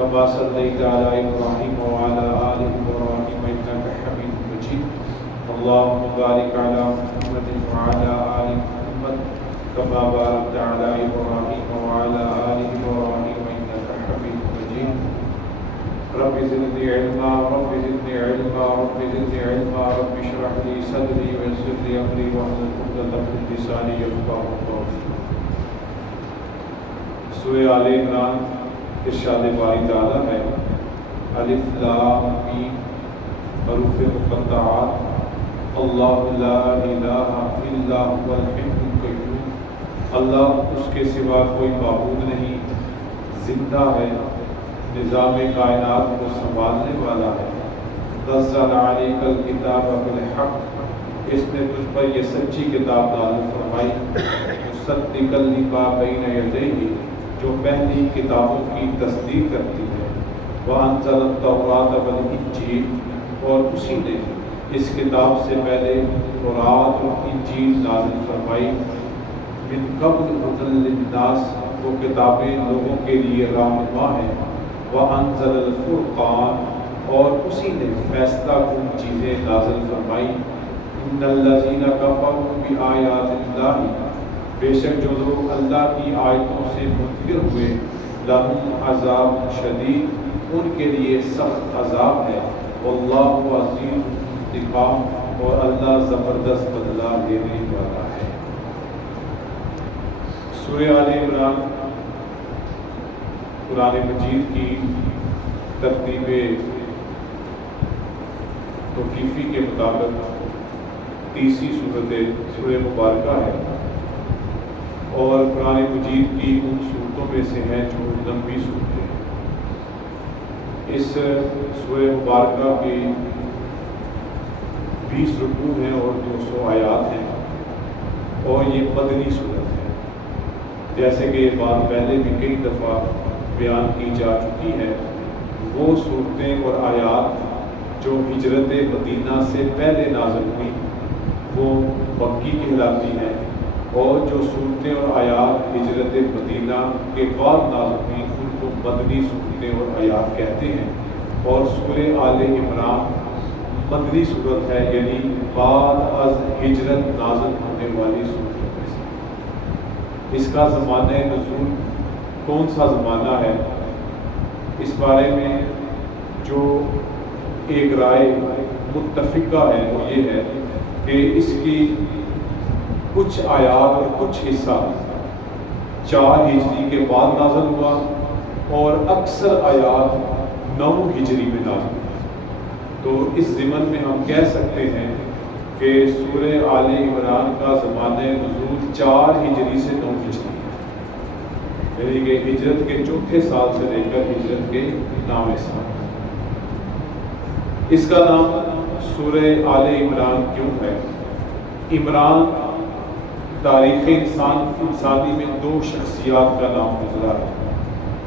كما صليت على إبراهيم وعلى آل إبراهيم إنك حميد مجيد اللهم بارك على محمد وعلى آل محمد كما باركت على إبراهيم وعلى آل إبراهيم إنك حميد مجيد رب زدني علما رب زدني علما رب زدني علما رب اشرح لي صدري ويسر لي أمري واحلل عقدة من لساني يفقهوا قولي. سورہ آل عمران ارشاد باری تعالیٰ ہے الف لام میم حروف مقطعات اللہ لا الہ الا هو الحی القیوم اللہ اس کے سوا کوئی معبود نہیں، زندہ ہے، نظام کائنات کو سنبھالنے والا ہے. نزل علیک الکتاب بالحق اس نے تجھ پر یہ سچی کتاب نازل فرمائی مصدقا لما بین یدیہ جو پہلی کتابوں کی تصدیق کرتی ہے. وانزل التوراۃ والانجیل اور اسی نے اس کتاب سے پہلے تورات اور انجیل نازل فرمائی. من قبل هدی للناس وہ کتابیں لوگوں کے لیے رہنما ہیں. وانزل الفرقان اور اسی نے فیصلہ کن چیزیں نازل فرمائی. ان الذین کفروا بآیات اللہ بے شک جو لوگ اللہ کی آیتوں سے منکر ہوئے لہم عذاب شدید ان کے لیے سخت عذاب ہے. واللہ عزیز انتقام اور اللہ زبردست بدلہ دینے والا ہے. سورہ آل عمران قرآن مجید کی ترتیب توقیفی کے مطابق تیسری سورہ مبارکہ ہے اور قرآن مجید کی ان صورتوں میں سے ہے جو لمبی صورتیں ہیں. اس سورہ مبارکہ کی 20 رکوع ہیں اور 200 آیات ہیں اور یہ مدنی صورت ہے. جیسے کہ یہ بات پہلے بھی کئی دفعہ بیان کی جا چکی ہے، وہ صورتیں اور آیات جو ہجرت مدینہ سے پہلے نازل ہوئی وہ مکی کہلاتی ہیں اور جو صورتیں اور آیات ہجرت مدینہ کے بعد نازل ہوئی ان کو مدنی صورتیں اور آیات کہتے ہیں. اور سورہ آل عمران مدنی صورت ہے، یعنی بعد از ہجرت نازل ہونے والی صورتوں میں سے. اس کا زمانہ نزول کون سا زمانہ ہے، اس بارے میں جو ایک رائے متفقہ ہے وہ یہ ہے کہ اس کی کچھ آیات اور کچھ حصہ 4 ہجری کے بعد نازل ہوا اور اکثر آیات 9 ہجری میں نازل ہوئی. تو اس ضمن میں ہم کہہ سکتے ہیں کہ سورہ آل عمران کا زمانہ نزول 4 ہجری سے 9 ہجری ہے، یعنی کہ ہجرت کے 4تھے سال سے لے کر ہجرت کے 9ویں سال. اس کا نام سورہ آل عمران کیوں ہے؟ عمران تاریخ انسانی میں 2 شخصیات کا نام گزرا ہے.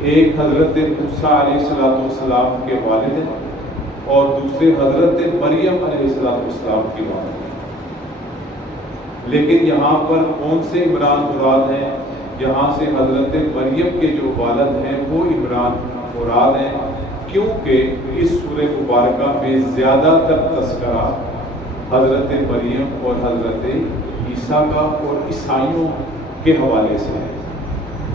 ایک حضرت موسیٰ علیہ السلام کے والد ہیں اور دوسرے حضرت مریم علیہ السلام کے والد ہیں. لیکن یہاں پر کون سے عمران مراد ہیں؟ یہاں سے حضرت مریم کے جو والد ہیں وہ عمران مراد ہیں، کیونکہ اس سورہ مبارکہ میں زیادہ تر تذکرہ حضرت مریم اور حضرت عیسیٰ کا اور عیسائیوں کے حوالے سے ہے.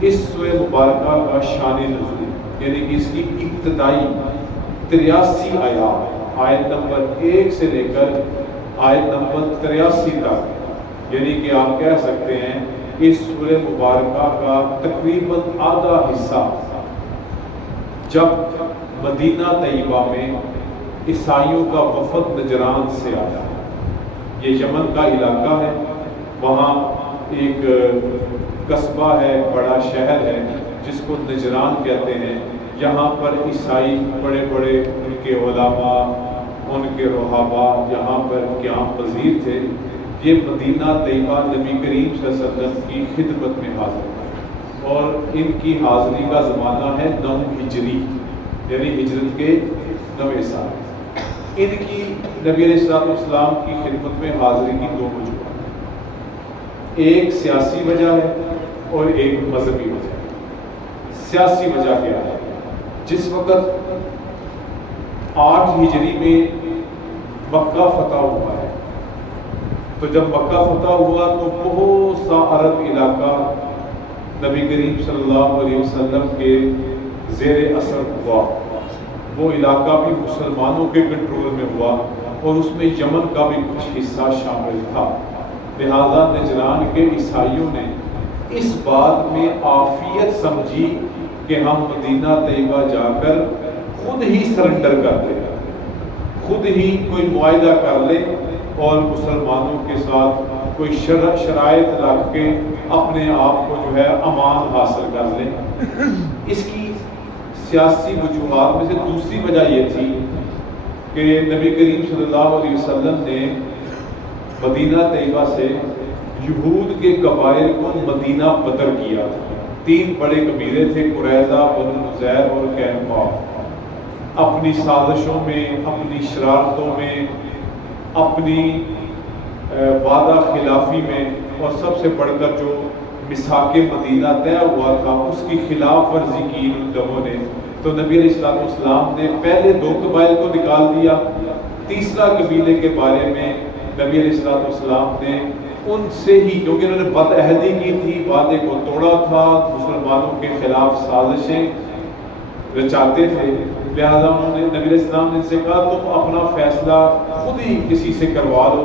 اس سورہ مبارکہ کا شان نزول یعنی کہ اس کی ابتدائی 83 آیات آیت نمبر 1 سے لے کر آیت نمبر 83 تک، یعنی کہ آپ کہہ سکتے ہیں اس سورہ مبارکہ کا تقریباً آدھا حصہ جب مدینہ طیبہ میں عیسائیوں کا وفد نجران سے آیا. یہ یمن کا علاقہ ہے، وہاں ایک قصبہ ہے، بڑا شہر ہے جس کو نجران کہتے ہیں. یہاں پر عیسائی بڑے بڑے ان کے علماء ان کے رہبا یہاں پر قیام پذیر تھے. یہ مدینہ طیبہ نبی کریم صلی اللہ علیہ وسلم کی خدمت میں حاضر ہوئے اور ان کی حاضری کا زمانہ ہے 9 ہجری یعنی ہجرت کے 9ویں سال. ان کی نبی علیہ السلام کی خدمت میں حاضری کی 2 وجوہات، ایک سیاسی وجہ ہے اور ایک مذہبی وجہ ہے. سیاسی وجہ کیا ہے؟ جس وقت 8 ہجری میں مکہ فتح ہوا ہے، تو جب مکہ فتح ہوا تو بہت سا عرب علاقہ نبی کریم صلی اللہ علیہ وسلم کے زیر اثر ہوا، وہ علاقہ بھی مسلمانوں کے کنٹرول میں ہوا اور اس میں یمن کا بھی کچھ حصہ شامل تھا۔ لہذا نجران کے عیسائیوں نے اس بات میں عافیت سمجھی کہ ہم مدینہ طیبہ جا کر خود ہی سرنڈر کر دیں، خود ہی کوئی معاہدہ کر لیں اور مسلمانوں کے ساتھ کوئی شرائط رکھ کے اپنے آپ کو جو ہے امان حاصل کر لیں۔ اس کی سیاسی وجوہات میں سے دوسری وجہ یہ تھی کہ نبی کریم صلی اللہ علیہ وسلم نے مدینہ طیبہ سے یہود کے قبائل کو مدینہ بدر کیا تھا۔ 3 بڑے قبیلے تھے، قریظہ، بنو نذیر اور قینقاع۔ اپنی سازشوں میں، اپنی شرارتوں میں، اپنی وعدہ خلافی میں، اور سب سے بڑھ کر جو میثاق مدینہ طے ہوا تھا اس کی خلاف ورزی کی ان لوگوں نے، تو نبی علیہ السلام نے پہلے 2 قبائل کو نکال دیا، تیسرا قبیلے کے بارے میں نبی علیہ السلام نے ان سے ہی، کیونکہ انہوں نے بد عہدی کی تھی، وعدے کو توڑا تھا، مسلمانوں کے خلاف سازشیں رچاتے تھے، لہذا انہوں نے نبی علیہ السلام نے ان سے کہا تم اپنا فیصلہ خود ہی کسی سے کروا لو۔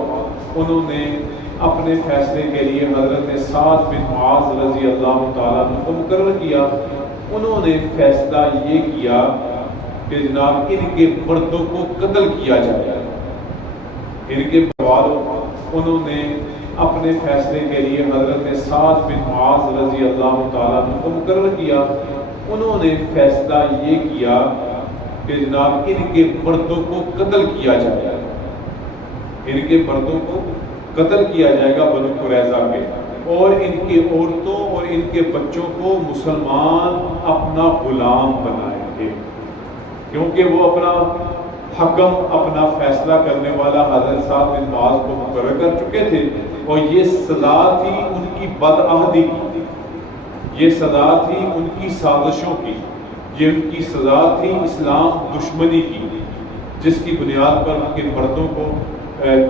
انہوں نے اپنے فیصلے کے لیے حضرت سعد بن معاذ رضی اللہ تعالیٰ عنہ کو مقرر کیا۔ انہوں نے فیصلہ یہ کیا کہ جناب ان کے مردوں کو قتل کیا جائے، ان کے والوں۔ انہوں نے اپنے فیصلے کے لیے حضرت سعد بن معاذ رضی اللہ تعالیٰ عنہ کو مقرر کیا۔ انہوں نے فیصلہ یہ کیا کہ جناب ان کے مردوں کو قتل کیا جائے، ان کے مردوں کو قتل کیا جائے گا بنو قریظہ کے، اور ان کی عورتوں اور ان کے بچوں کو مسلمان اپنا غلام بنائیں گے، کیونکہ وہ اپنا حکم، اپنا فیصلہ کرنے والا حضرت سعد بن معاذ کو مقرر کر چکے تھے، اور یہ سزا تھی ان کی بدعہدی کی، یہ سزا تھی ان کی سازشوں کی، یہ ان کی سزا تھی اسلام دشمنی کی، جس کی بنیاد پر ان کے مردوں کو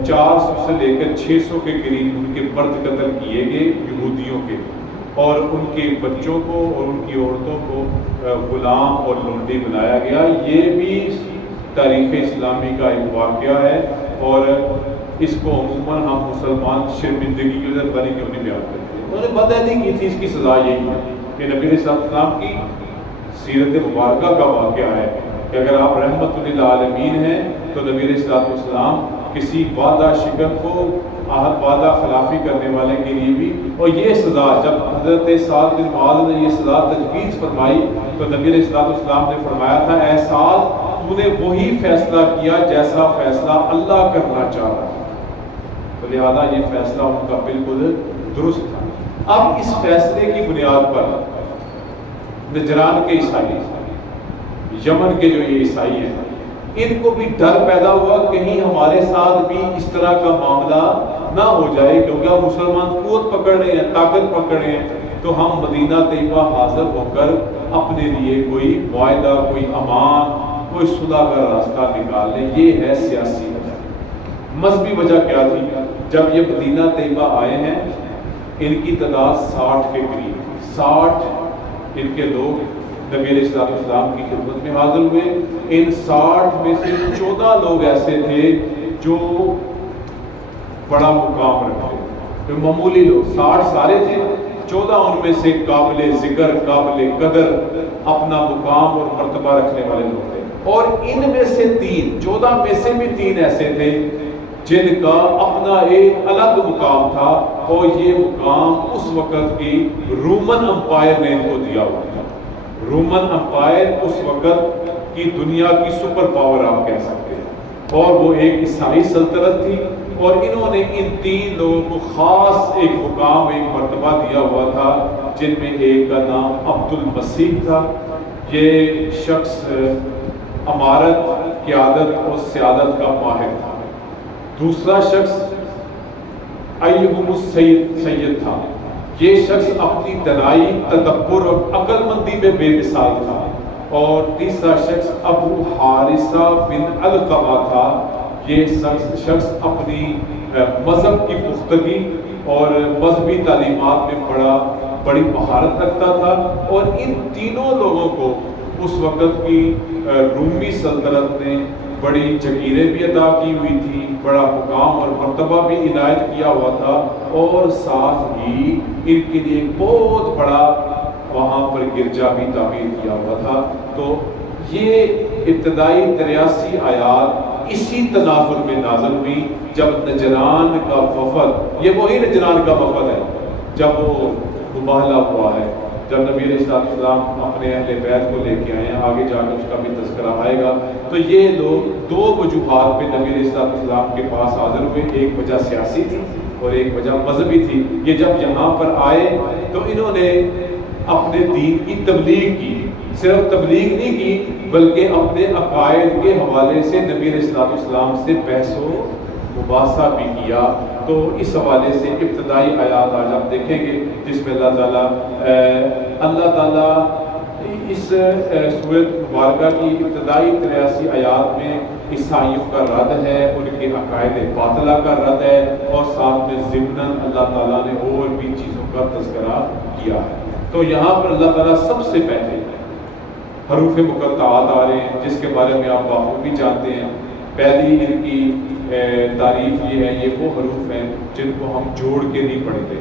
400 سے لے کر 600 کے قریب ان کے مرد قتل کیے گئے یہودیوں کے، اور ان کے بچوں کو اور ان کی عورتوں کو غلام اور لونڈی بنایا گیا۔ یہ بھی تاریخ اسلامی کا ایک واقعہ ہے، اور اس کو عموماً ہم مسلمان شرمندگی کی وجہ سے کیوں نہیں بیان کرتے۔ انہوں نے بدعہدی کی تھی، اس کی سزا یہی ہے کہ نبی علیہ السلام کی سیرت مبارکہ کا واقعہ ہے کہ اگر آپ رحمت للعالمین ہیں تو نبی علیہ السلام کسی وعدہ شکن کو عہد وعدہ خلافی کرنے والے کے لیے بھی، اور یہ سزا جب حضرت سعد بن معاذ نے یہ سزا تجویز فرمائی تو نبی علیہ السلام نے فرمایا تھا اے سعد تو نے وہی فیصلہ کیا جیسا فیصلہ اللہ کرنا چاہ رہا ہے، تو لہذا یہ فیصلہ ان کا بالکل درست تھا۔ اب اس فیصلے کی بنیاد پر نجران کے عیسائی، یمن کے جو یہ عیسائی ہیں، ان کو بھی ڈر پیدا ہوا کہیں ہمارے ساتھ بھی اس طرح کا معاملہ نہ ہو جائے، کیونکہ اب مسلمان قوت پکڑ رہے ہیں، طاقت پکڑ رہے ہیں، تو ہم مدینہ طیبہ حاضر ہو کر اپنے لیے کوئی معاہدہ، کوئی امان، کوئی صلح کا راستہ نکال لیں۔ یہ ہے سیاسی وجہ۔ مذہبی وجہ کیا تھی؟ جب یہ مدینہ طیبہ آئے ہیں ان کی تعداد 60 کے قریب، 60 ان کے لوگ نبی علیہ السلام کی خدمت میں حاضر ہوئے۔ ان 60 میں سے 14 لوگ ایسے تھے جو بڑا مقام رکھتے، جو معمولی لوگ، 60 سارے تھے، 14 ان میں سے قابل ذکر، قابل قدر، اپنا مقام اور مرتبہ رکھنے والے لوگ تھے، اور ان میں سے 14 میں سے بھی 3 ایسے تھے جن کا اپنا ایک الگ مقام تھا، اور یہ مقام اس وقت کی رومن امپائر نے ان کو دیا ہوا تھا۔ رومن امپائر اس وقت کی دنیا کی سپر پاور آپ کہہ سکتے ہیں، اور وہ ایک عیسائی سلطنت تھی، اور انہوں نے ان 3 لوگوں کو خاص ایک مقام، ایک مرتبہ دیا ہوا تھا، جن میں ایک کا نام عبد المسیح تھا۔ یہ شخص امارت، قیادت اور سیادت کا ماہر تھا۔ دوسرا شخص ایہم السید تھا۔ یہ شخص اپنی دلائی، تدبر اور عقل مندی میں بے مثال تھا، اور تیسرا شخص ابو حارثہ بن علقمہ تھا۔ یہ شخص اپنی مذہب کی پختگی اور مذہبی تعلیمات میں بڑی مہارت رکھتا تھا، اور ان تینوں لوگوں کو اس وقت کی رومی سلطنت نے بڑی جگیریں بھی عطا کی ہوئی تھی، بڑا مقام اور مرتبہ بھی عنایت کیا ہوا تھا، اور ساتھ ہی ان کے لیے ایک بہت بڑا وہاں پر گرجا بھی تعمیر کیا ہوا تھا۔ تو یہ ابتدائی 83 آیات اسی تناظر میں نازل ہوئی جب نجران کا وفد، یہ وہی نجران کا وفد ہے جب وہ مباہلہ ہوا ہے، جب نبی علیہ السلام اپنے اہل بیت کو لے کے آئے ہیں، آگے جا کر اس کا بھی تذکرہ آئے گا۔ تو یہ لوگ دو وجوہات پہ نبی علیہ السلام کے پاس حاضر ہوئے، ایک وجہ سیاسی تھی اور ایک وجہ مذہبی تھی۔ یہ جب یہاں پر آئے تو انہوں نے اپنے دین کی تبلیغ کی، صرف تبلیغ نہیں کی بلکہ اپنے عقائد کے حوالے سے نبی علیہ السلام سے بحث و مباحثہ بھی کیا۔ تو اس حوالے سے ابتدائی آیات آج آپ دیکھیں گے جس میں اللہ تعالیٰ اس سورۃ مبارکہ کی ابتدائی 83 آیات میں عیسائیوں کا رد ہے، ان کے عقائد باطلہ کا رد ہے، اور ساتھ میں ضمناً اللہ تعالیٰ نے اور بھی چیزوں کا تذکرہ کیا ہے۔ تو یہاں پر اللہ تعالیٰ سب سے پہلے حروف مقطعات آ رہے ہیں جس کے بارے میں آپ بخوبی جانتے ہیں۔ پہلی ان کی تعریف یہ ہے، یہ وہ حروف ہیں جن کو ہم جوڑ کے نہیں پڑھتے،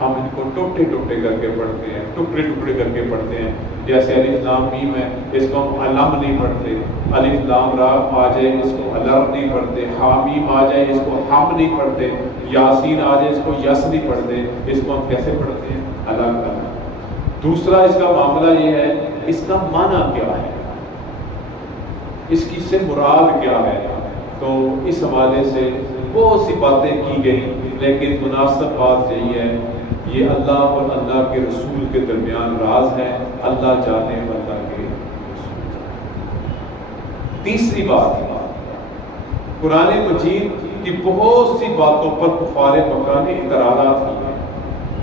ہم ان کو ٹوٹے ٹوٹے کر کے پڑھتے ہیں، ٹکڑے ٹکڑے کر کے پڑھتے ہیں۔ جیسے الف لام میم ہے، اس کو ہم علم نہیں پڑھتے، الف لام را آ جائے اس کو الر نہیں پڑھتے، حامیم آ جائے اس کو ہم نہیں پڑھتے، یاسین آ جائے اس کو یس نہیں پڑھتے، اس کو ہم کیسے پڑھتے ہیں؟ الگ الگ۔ دوسرا اس کا معاملہ یہ ہے، اس کا معنی کیا ہے، اس کی سے مراد کیا ہے؟ تو اس حوالے سے بہت سی باتیں کی گئی، لیکن مناسب بات یہی ہے، یہ اللہ اور اللہ کے رسول کے درمیان راز ہے، اللہ جانے اور اللہ کے رسول جانے۔ تیسری بات، قرآن مجید کی بہت سی باتوں پر کفار مکہ نے اعتراضات کی ہیں،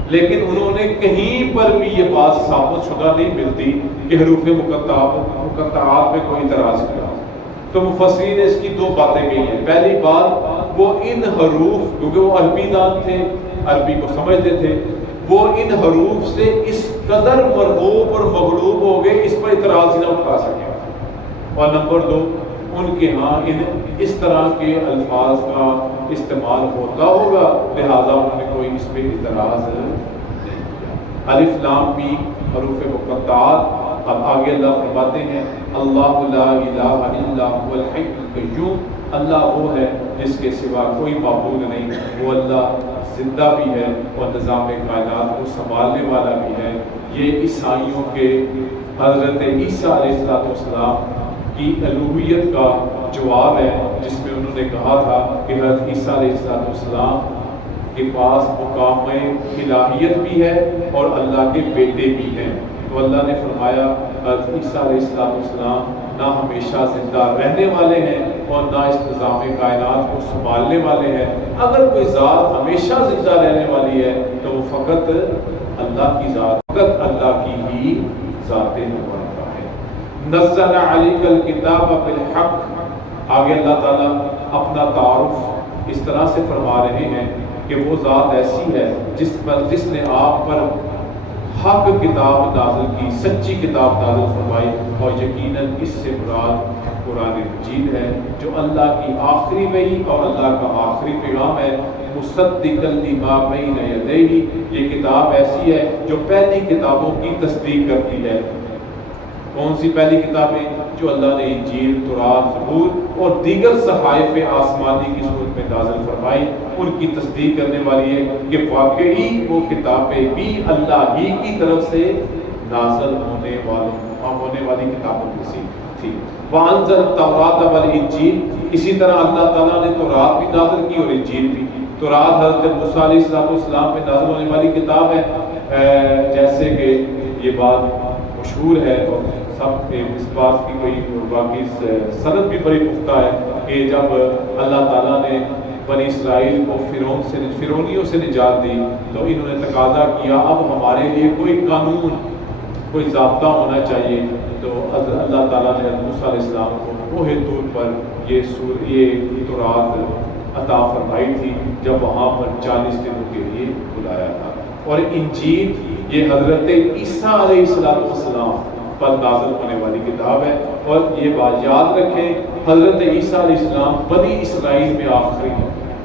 لیکن انہوں نے کہیں پر بھی یہ بات ثابت شدہ نہیں ملتی کہ حروف مقطعات میں کوئی اعتراض کیا۔ تو مفسرین نے اس کی دو باتیں کہی ہیں۔ پہلی بات، وہ ان حروف، کیونکہ وہ عربی دان تھے، عربی کو سمجھتے تھے، وہ ان حروف سے اس قدر مرغوب اور مغلوب ہو گئے اس پر اعتراض نہ اٹھا سکے۔ اور نمبر دو، ان کے ہاں اس طرح کے الفاظ کا استعمال ہوتا ہوگا، لہذا انہوں نے کوئی اس پہ اعتراض نہیں کیا۔ الف لام میم حروف مقطعات۔ اب آگے اللہ فرماتے ہیں، اللہ لا الہ الا هو الحی القیوم، اللہ وہ ہے جس کے سوا کوئی معبود نہیں، وہ اللہ زندہ بھی ہے اور نظام کائنات کو سنبھالنے والا بھی ہے۔ یہ عیسائیوں کے حضرت عیسیٰ علیہ السلام کی الوہیت کا جواب ہے، جس میں انہوں نے کہا تھا کہ حضرت عیسیٰ علیہ السلام کے پاس مقام الہیت بھی ہے اور اللہ کے بیٹے بھی ہیں۔ تو اللہ نے فرمایا حضرت عیسیٰ علیہ السلام نہ ہمیشہ زندہ رہنے والے ہیں اور نہ اس نظام کائنات کو سنبھالنے والے ہیں۔ اگر کوئی ذات ہمیشہ زندہ رہنے والی ہے تو وہ فقط اللہ کی ذات، فقط اللہ کی ہی ذات مبارکہ ہے۔ نزل علیک الکتاب بالحق، آگے اللہ تعالیٰ اپنا تعارف اس طرح سے فرما رہے ہیں کہ وہ ذات ایسی ہے جس نے آپ پر حق کتاب نازل کی، سچی کتاب نازل فرمائی، اور یقیناً اس سے مراد قرآن مجید ہے جو اللہ کی آخری وحی اور اللہ کا آخری پیغام ہے۔ مصدقا لما بین یدیہ، یہ کتاب ایسی ہے جو پہلی کتابوں کی تصدیق کرتی ہے۔ کون سی پہلی کتابیں؟ جو اللہ نے انجیل، تورات، زبور اور دیگر صحائف آسمانی کی صورت میں نازل فرمائی، ان کی تصدیق کرنے والی ہے کہ واقعی وہ کتابیں بھی اللہ ہی کی طرف سے نازل ہونے والی کتابوں میں سے تھی۔ وَأَنزَلَ التَّوْرَاةَ وَالْإِنجِيلَ، اسی طرح اللہ تعالیٰ نے تورات بھی نازل کی اور انجیل بھی۔ تورات حضرت موسیٰ علیہ السلام پہ نازل ہونے والی کتاب ہے، جیسے کہ یہ بات مشہور ہے اور سب اس بات کی کوئی باقی سند بھی بڑی پختہ ہے کہ جب اللہ تعالیٰ نے بنی اسرائیل کو فرعونیوں سے نجات دی تو انہوں نے تقاضا کیا اب ہمارے لیے کوئی قانون، کوئی ضابطہ ہونا چاہیے تو اللہ تعالیٰ نے موسیٰ علیہ السلام کو کوہ طور پر یہ تورات عطا فرمائی تھی، جب وہاں پر 40 دنوں کے لیے بلایا تھا۔ اور انجیل یہ حضرت عیسیٰ علیہ السلام پر نازل ہونے والی کتاب ہے، اور یہ بات یاد رکھیں حضرت عیسیٰ علیہ السلام بنی اسرائیل میں آخری نبی ہیں،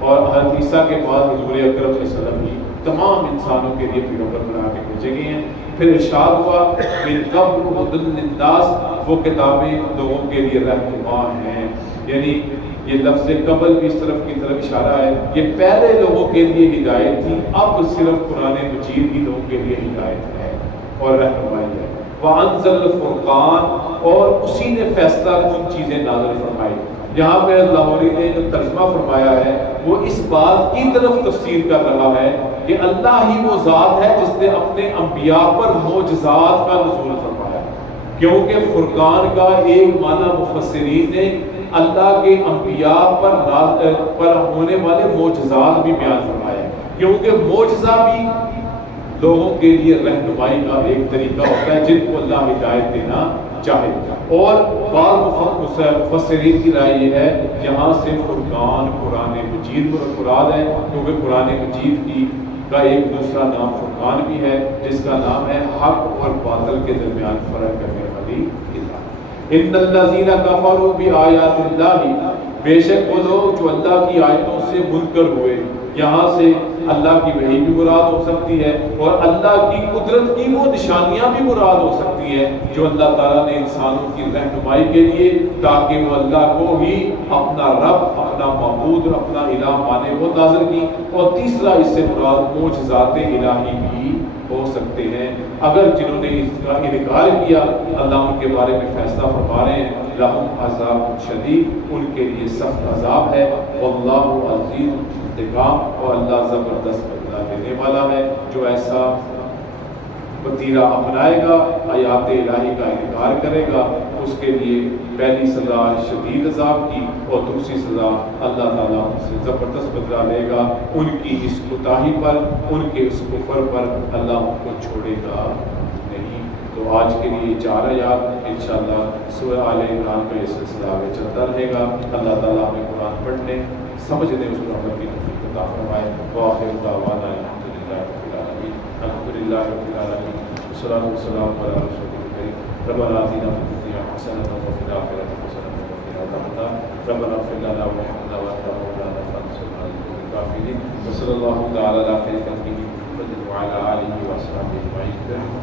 اور حضرت عیسیٰ کے بعد حضور اکرم صلی اللہ علیہ وسلم ہی تمام انسانوں کے لیے پیغمبر بنا کے بھیجے گئے ہیں۔ پھر ارشاد ہوا من قبل ھدی للناس، وہ کتابیں لوگوں کے لیے رہنما ہیں، یعنی یہ لفظ قبل بھی اس کی طرف اشارہ ہے، یہ پہلے لوگوں کے لیے ہدایت تھی، اب صرف قرآن مجید ہی لوگوں کے لیے ہدایت ہے اور رہنمائی ہے۔ وَأَنزَلَ الْفُرْقَانَ، اور اسی نے فیصلہ کن چیزیں نازل فرمائی۔ یہاں پہ لاہوری نے جو ترجمہ فرمایا ہے وہ اس بات کی طرف تفسیر کر رہا ہے کہ اللہ ہی وہ ذات ہے جس نے اپنے انبیاء پر معجزات کا نزول فرمایا، کیونکہ فرقان کا ایک معنی مفسرین نے اللہ کے انبیاء پر ہونے والے معجزات بھی بیان فرمایا، کیونکہ معجزہ بھی لوگوں کے لیے رہنمائی کا ایک طریقہ ہوتا ہے جن کو اللہ ہدایت دینا چاہے۔ اور بعض مفسرین کی رائے یہ ہے یہاں سے فرقان قرآن مجید مراد ہے، کیونکہ قرآن مجید کا ایک دوسرا نام فرقان بھی ہے جس کا نام ہے حق اور باطل کے درمیان فرق کرنے والی کتاب۔ ان الذین کفروا بآیات اللہ، بے شک وہ لوگ جو اللہ کی آیتوں سے منکر ہوئے، یہاں سے اللہ کی وحی بھی مراد ہو سکتی ہے، اور اللہ کی قدرت کی وہ نشانیاں بھی مراد ہو سکتی ہے جو اللہ تعالیٰ نے انسانوں کی رہنمائی کے لیے، تاکہ وہ اللہ کو ہی اپنا رب، اپنا معبود، اپنا الہ مانے، وہ نازل کی۔ اور تیسرا اس سے مراد معجزات الہی بھی ہو سکتے ہیں۔ اگر جنہوں نے اس کا انکار کیا، اللہ ان کے بارے میں فیصلہ فرما رہے ہیں لہم عذاب شدید، ان کے لیے سخت عذاب ہے، واللہ عزیز انتقام، اور اللہ زبردست بدلہ دینے والا ہے۔ جو ایسا وتیرہ اپنائے گا، آیات الہی کا انکار کرے گا، اس کے لیے پہلی سزا شدید عذاب کی، اور دوسری سزا اللہ تعالیٰ ان سے زبردست بدلہ لے گا ان کی اس کوتاہی پر، ان کے اس کفر پر، اللہ ان کو چھوڑے گا نہیں۔ تو آج کے لیے 4 آیات انشاءاللہ سورہ آل عمران کا یہ سلسلہ آگے چلتا رہے گا۔ اللہ تعالیٰ ہمیں قرآن پڑھنے، سمجھنے، اس کو عمل کی توفیق عطا فرمائے۔ وآخر دعوانا الحمدللہ رب العالمین، الحمدللہ رب العالمین، والصلاۃ والسلام علی رسول الکریم۔ ربنا آتنا فی الدنیا حسنۃ وفی الآخرۃ حسنۃ وقنا عذاب النار۔ ربنا اغفر لنا وارحمنا وانت مولانا فانصرنا علی القوم الکافرین۔ وصلی اللہ تعالی علی خیر خلقہ محمد وعلی آلہ وصحبہ اجمعین۔